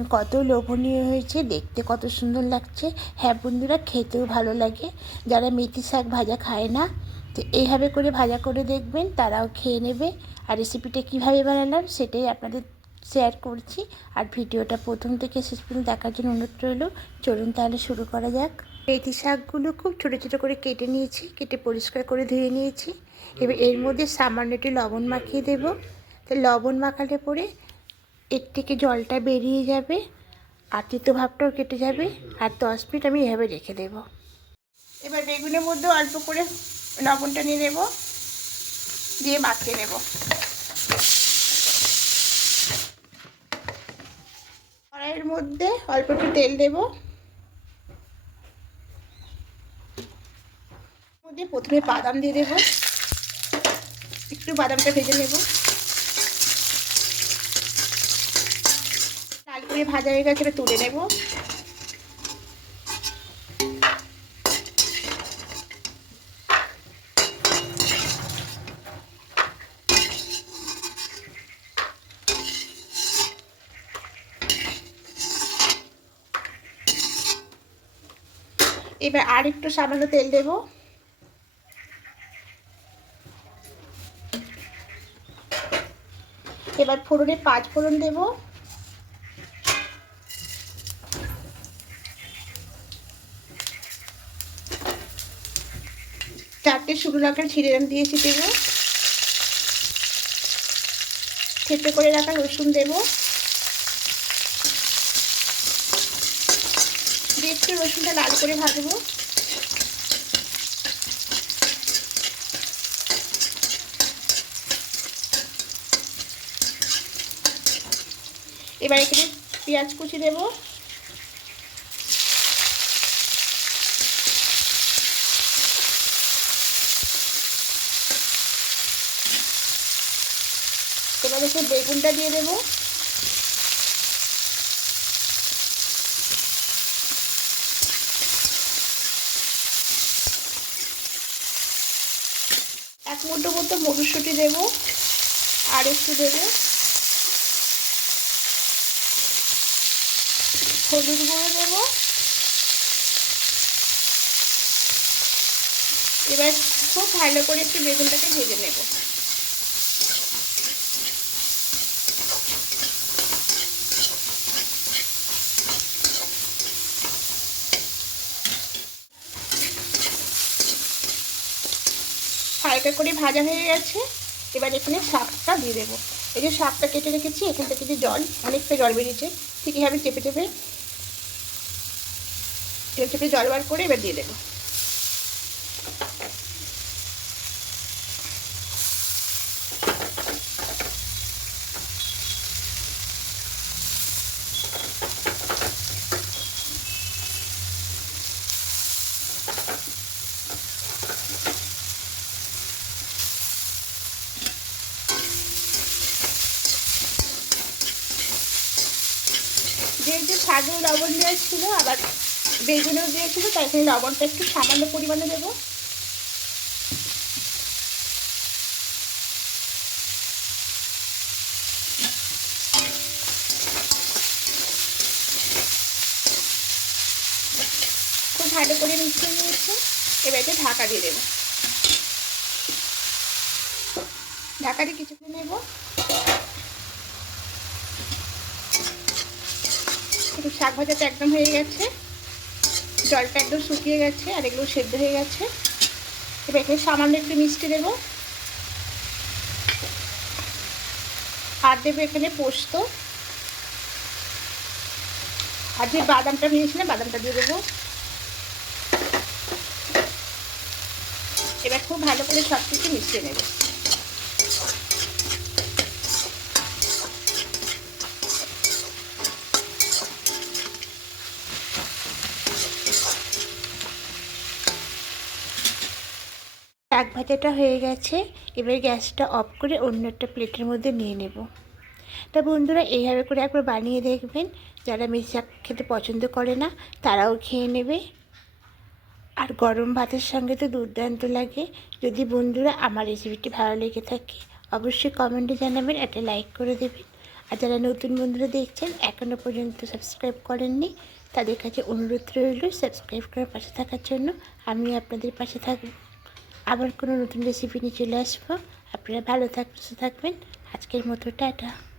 দেখুন কত লোভনীয় হয়েছে, দেখতে কত সুন্দর লাগছে। হ্যাঁ বন্ধুরা, খেতেও ভালো লাগে। যারা মেথি শাক ভাজা খায় না, তো এইভাবে করে ভাজা করে দেখবেন, তারাও খেয়ে নেবে। আর রেসিপিটা কীভাবে বানালাম সেটাই আপনাদের শেয়ার করছি। আর ভিডিওটা প্রথম থেকে শেষ পর্যন্ত দেখার জন্য অনুরোধ রইল। চলুন তাহলে শুরু করা যাক। মেথি শাকগুলো খুব ছোটো ছোটো করে কেটে নিয়েছি, কেটে পরিষ্কার করে ধুয়ে নিয়েছি। এবার এর মধ্যে সামান্য একটু লবণ মাখিয়ে দেব। তো লবণ মাখালে পরে এর থেকে জলটা বেরিয়ে যাবে আর তিতো ভাবটাও কেটে যাবে। আর 10 মিনিট আমি এভাবে রেখে দেব। এবার বেগুনের মধ্যে অল্প করে লবণটা নিয়ে নেব, দিয়ে মাখিয়ে নেব। কড়াইয়ের মধ্যে অল্প একটু তেল দেব। মধ্যে প্রথমে বাদাম দিয়ে দেব, একটু বাদামটা ভেজে নেব। লাল করে ভাজা হয়ে গেছে, তুলে নেব। এবার আর একটু সামান্য তেল দেব। এবার ফোড়নে 5 ফোড়ন দেব। চারটে শুকনো লঙ্কা ছিঁড়ে দিয়েছি দেব। থেঁতো করে রাখা রসুন দেব। দিয়ে একটু রসুনটা লাল করে ভাজবো। এবার এখানে পেঁয়াজ কুচি দেব। এবার এখানে বেগুনটা দিয়ে দেব। এক মুঠো মতো মটরশুঁটি দেব, আর একটু দেব। হলুদ গুঁড়ো দেব। এবার খুব ভালো করে একটু বেগুনটাকে ভেজে নেব। হালকা করে ভাজা হয়ে গেছে। এবার এখানে শাকটা দিয়ে দেবো। এই যে শাকটা কেটে রেখেছি, এখান থেকে যে জল, অনেকটা জল বেরিয়েছে, ঠিক এভাবে চেপে চেপে জল বার করে এবার দিয়ে দেবো। যেহেতু শাকেও লবণ দেওয়া ছিল, আবার বেগুনেও দিয়েছিল, তাই এখানে লবণটা একটু সামান্য পরিমাণে দেবো। খুব ভালো করে মিশিয়ে নিয়েছি। এবার এটা ঢাকা দিয়ে দেবো। ঢাকা দিয়ে কিছুক্ষণ নেব। শাক ভাজাটা একদম হয়ে গেছে, জলটা একদম শুকিয়ে গেছে, আর এগুলো সেদ্ধ হয়ে গেছে। এবার এখানে সামান্য একটু মিষ্টি দেব, আর দেবো এখানে পোস্ত, আর যে বাদামটা ভেজেছিলাম বাদামটা দিয়ে দেবো। এবার খুব ভালো করে সব কিছু মিশিয়ে নেব। শাক ভাজাটা হয়ে গেছে। এবার গ্যাসটা অফ করে অন্য একটা প্লেটের মধ্যে নিয়ে নেব। তা বন্ধুরা, এইভাবে করে একবার বানিয়ে দেখবেন। যারা মেথি শাক খেতে পছন্দ করে না, তারাও খেয়ে নেবে। আর গরম ভাতের সঙ্গে তো দুর্দান্ত লাগে। যদি বন্ধুরা আমার রেসিপিটি ভালো লেগে থাকে, অবশ্যই কমেন্টে জানাবেন, একটা লাইক করে দেবেন। আর যারা নতুন বন্ধুরা দেখছেন এখনও পর্যন্ত সাবস্ক্রাইব করেননি, তাদের কাছে অনুরোধ রইল সাবস্ক্রাইব করে পাশে থাকার জন্য। আমি আপনাদের পাশে থাকব। আবার কোনো নতুন রেসিপি নিয়ে চলে আসবো। আপনারা ভালো থাকবেন, সুস্থ থাকবেন। আজকের মতো টাটা।